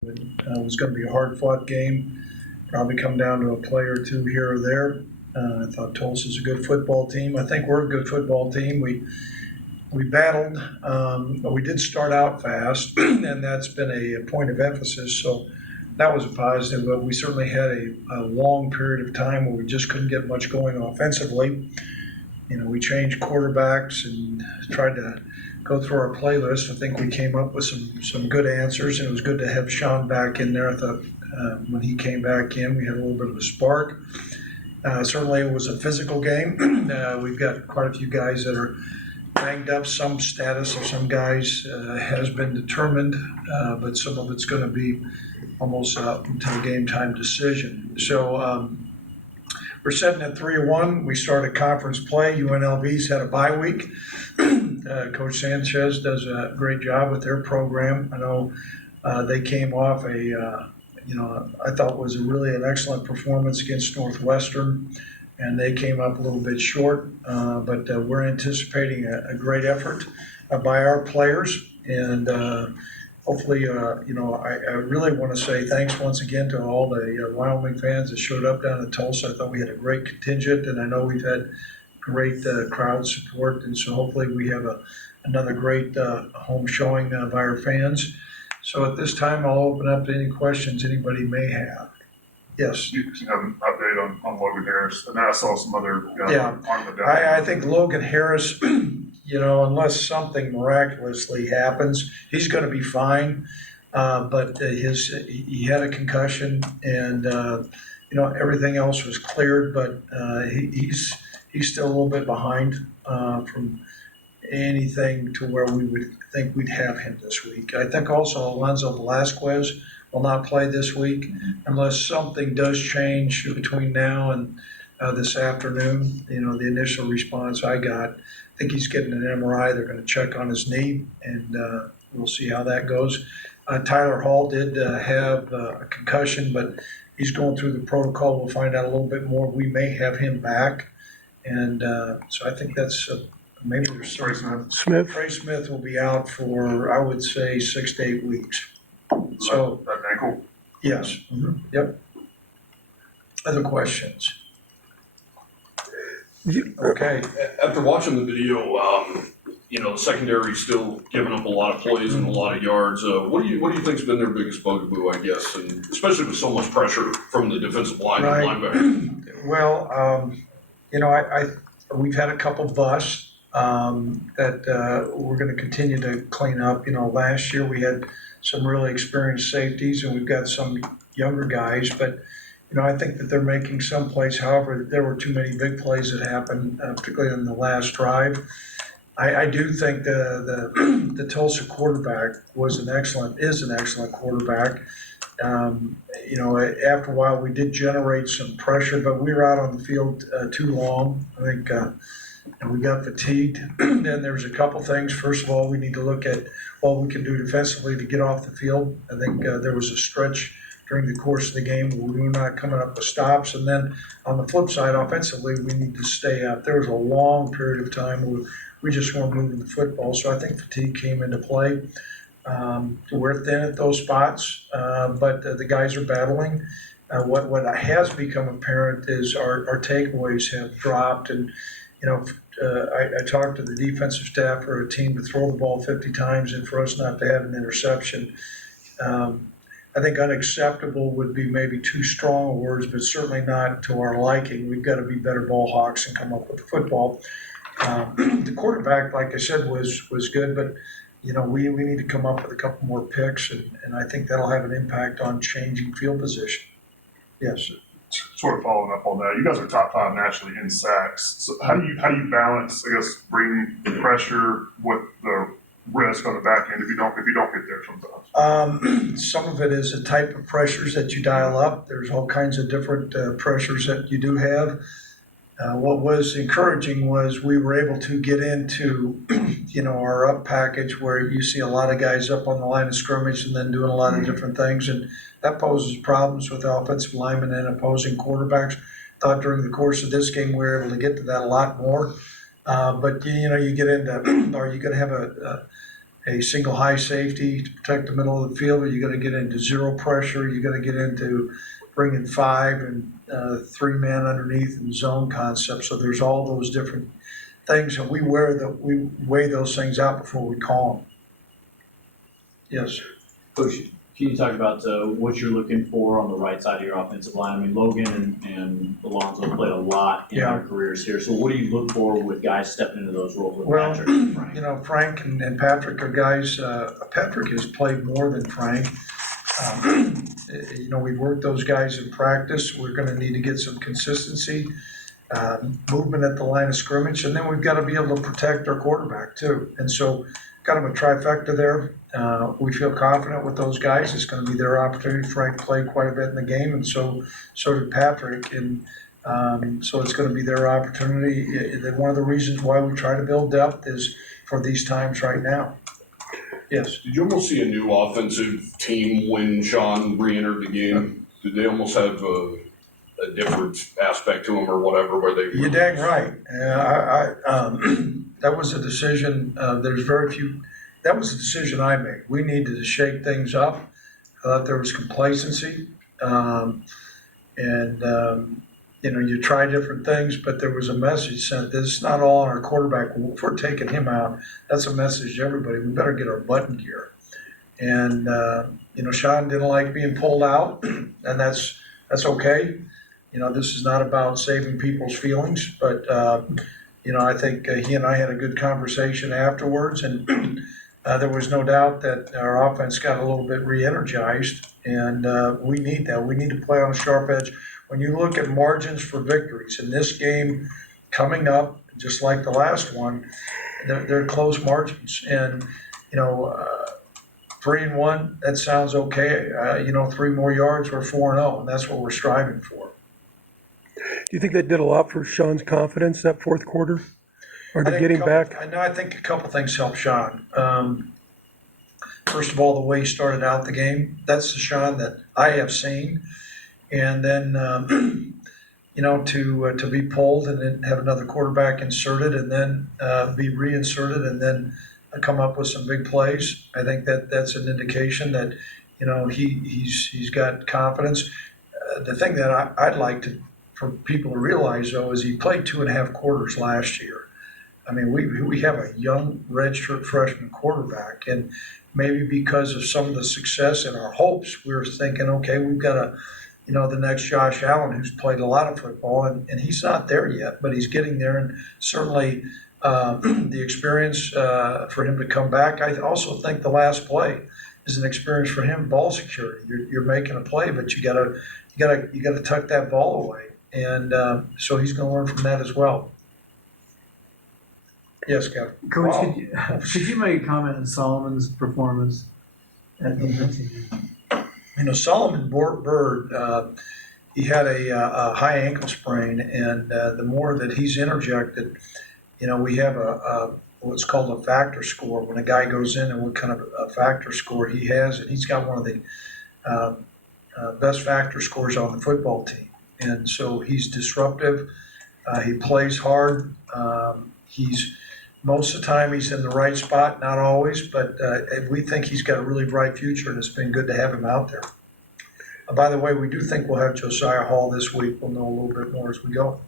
It was going to be a hard-fought game, probably come down to a play or two here or there. I thought Tulsa's a good football team. I think we're a good football team. We battled, but we did start out fast, and that's been a point of emphasis. So that was a positive. But we certainly had a long period of time where we just couldn't get much going offensively. We changed quarterbacks and tried to go through our playlist. I think we came up with some good answers, and it was good to have Sean back in there. I thought when he came back in, we had a little bit of a spark. Certainly it was a physical game. We've got quite a few guys that are banged up. Some status of some guys has been determined, but some of it's going to be almost until game time decision. So we're sitting at 3-1. We started conference play. UNLV's had a bye week. Coach Sanchez does a great job with their program. I know they came off I thought was really an excellent performance against Northwestern, and they came up a little bit short. But we're anticipating a great effort by our players, and hopefully, I really want to say thanks once again to all the Wyoming fans that showed up down in Tulsa. I thought we had a great contingent, and I know we've had great crowd support, and so hopefully we have another great home showing by our fans. So at this time, I'll open up to any questions anybody may have. Yes. You have an update on Logan Harris, and then I saw some other Yeah. on the down. I think Logan Harris, unless something miraculously happens, he's going to be fine. But he had a concussion, and everything else was cleared, but he's still a little bit behind from anything to where we would think we'd have him this week. I think also Alonzo Velasquez will not play this week unless something does change between now and this afternoon. The initial response I got, I think he's getting an MRI. They're going to check on his knee, and we'll see how that goes. Tyler Hall did have a concussion, but he's going through the protocol. We'll find out a little bit more. We may have him back. And so I think that's maybe there's Trey Smith. Trey Smith will be out for, I would say, 6 to 8 weeks. So That ankle. yes, yep. Other questions? Okay. After watching the video, the secondary still giving up a lot of plays and a lot of yards. What do you think's been their biggest bugaboo, I guess, and especially with so much pressure from the defensive line and linebacker? Well, we've had a couple busts that we're going to continue to clean up. Last year we had some really experienced safeties, and we've got some younger guys, but I think that they're making some plays. However, there were too many big plays that happened, particularly in the last drive. I do think the Tulsa quarterback is an excellent quarterback. After a while we did generate some pressure, but we were out on the field too long. I think we got fatigued. And there's a couple things. First of all, we need to look at what we can do defensively to get off the field. I think there was a stretch during the course of the game where we were not coming up with stops. And then on the flip side, offensively, we need to stay up. There was a long period of time where we just weren't moving the football. So I think fatigue came into play. We're thin at those spots, but the guys are battling. What has become apparent is our takeaways have dropped. And, I talked to the defensive staff for a team to throw the ball 50 times and for us not to have an interception. I think unacceptable would be maybe too strong words, but certainly not to our liking. We've got to be better ball hawks and come up with the football. The quarterback, like I said, was good, but we need to come up with a couple more picks, and I think that'll have an impact on changing field position. Yes. Sort of following up on that, you guys are top 5 nationally in sacks. So how do you balance, I guess, bringing the pressure with the risk on the back end if you don't get there sometimes? Some of it is the type of pressures that you dial up. There's all kinds of different pressures that you do have. What was encouraging was we were able to get into, our up package where you see a lot of guys up on the line of scrimmage and then doing a lot of different things, and that poses problems with offensive linemen and opposing quarterbacks. Thought during the course of this game we were able to get to that a lot more, but you get into, are you going to have a single high safety to protect the middle of the field, or you got to get into zero pressure. You got to get into bringing 5 and 3 man underneath and zone concept. So there's all those different things, and we weigh those things out before we call them. Yes. Coach, can you talk about what you're looking for on the right side of your offensive line? I mean, Logan and Alonso played a lot in their careers here. So what do you look for with guys stepping into those roles with Patrick and Frank? You know, Frank and Patrick are guys. Patrick has played more than Frank. You know, we've worked those guys in practice. We're going to need to get some consistency, movement at the line of scrimmage, and then we've got to be able to protect our quarterback too. And so, kind of a trifecta there. We feel confident with those guys. It's going to be their opportunity. Frank played quite a bit in the game, and so did Patrick. And so it's going to be their opportunity. One of the reasons why we try to build depth is for these times right now. Yes. Did you almost see a new offensive team when Sean re-entered the game? Did they almost have a different aspect to them or whatever, where they? You're dang right. That was a decision. There's very few. That was a decision I made. We needed to shake things up. I thought there was complacency, you know, you try different things, but there was a message sent. This is not all on our quarterback. If we're taking him out, that's a message to everybody. We better get our butt in gear. And you know, Sean didn't like being pulled out, and that's okay. You know, this is not about saving people's feelings, but you know, I think he and I had a good conversation afterwards, and there was no doubt that our offense got a little bit re-energized, and we need that. We need to play on a sharp edge. When you look at margins for victories in this game coming up, just like the last one, they're close margins. And, you know, 3-1, that sounds okay. You know, 3 more yards, we're 4-0, and that's what we're striving for. Do you think that did a lot for Sean's confidence that fourth quarter? Or to get him back? I think a couple things helped Sean. First of all, the way he started out the game, that's the Sean that I have seen. And then, you know, to be pulled and then have another quarterback inserted and then be reinserted and then come up with some big plays. I think that's an indication that, you know, he's got confidence. The thing that I'd like for people to realize, though, is he played 2.5 quarters last year. I mean, we have a young redshirt freshman quarterback, and maybe because of some of the success and our hopes, we were thinking, okay, we've got you know, the next Josh Allen, who's played a lot of football, and he's not there yet, but he's getting there, and certainly the experience for him to come back. I also think the last play is an experience for him. Ball security. You're making a play, but you gotta tuck that ball away, and so he's going to learn from that as well. Yes, Kevin. Coach, Wow. could you make a comment on Solomon's performance at defensive? You know, Solomon Bird, he had a high ankle sprain, and the more that he's interjected, you know, we have what's called a factor score. When a guy goes in and what kind of a factor score he has, and he's got one of the best factor scores on the football team. And so he's disruptive. He plays hard. Most of the time he's in the right spot, not always, but we think he's got a really bright future, and it's been good to have him out there. By the way, we do think we'll have Josiah Hall this week. We'll know a little bit more as we go.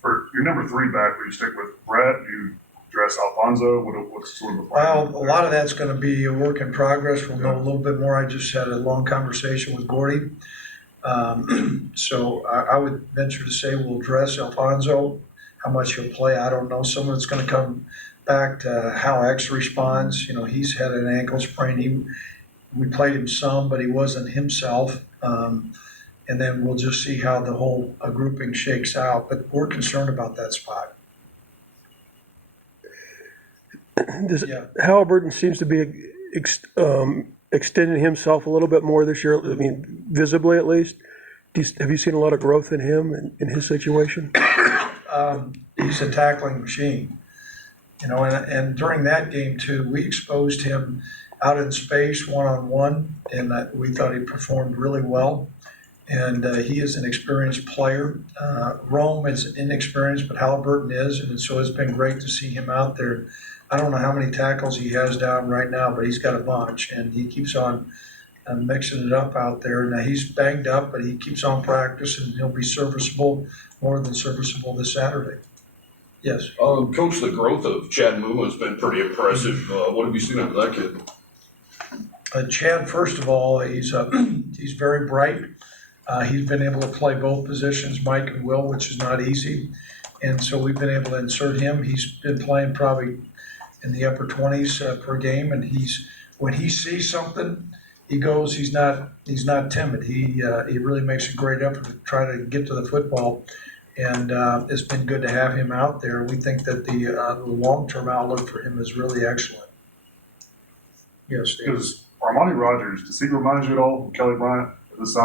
For your number 3 back, will you stick with Brett? Do you dress Alfonso? What's sort of the plan? Well, a lot of that's going to be a work in progress. We'll know a little bit more. I just had a long conversation with Gordy. So I would venture to say we'll dress Alfonso. How much he'll play, I don't know. Some of it's going to come back to how X responds. You know, he's had an ankle sprain. We played him some, but he wasn't himself. And then we'll just see how the whole grouping shakes out. But we're concerned about that spot. Halliburton seems to be extending himself a little bit more this year. I mean, visibly at least. Have you seen a lot of growth in him in his situation? He's a tackling machine. You know, and during that game too, we exposed him out in space one-on-one, and we thought he performed really well. And he is an experienced player. Rome is inexperienced, but Halliburton is, and so it's been great to see him out there I don't know how many tackles he has down right now, but he's got a bunch, and he keeps on mixing it up out there. Now, he's banged up, but he keeps on practicing, and he'll be serviceable, more than serviceable this Saturday. Yes. Coach, the growth of Chad Muma has been pretty impressive. What have you seen out of that kid? Chad, first of all, he's very bright. He's been able to play both positions, Mike and Will, which is not easy. And so we've been able to insert him. He's been playing probably in the upper 20s per game, and when he sees something, he goes. He's not timid. He really makes a great effort to try to get to the football, and it's been good to have him out there. We think that the long-term outlook for him is really excellent. Yes, Dave. Because Armani Rogers, does he remind you at all of Kelly Bryant? This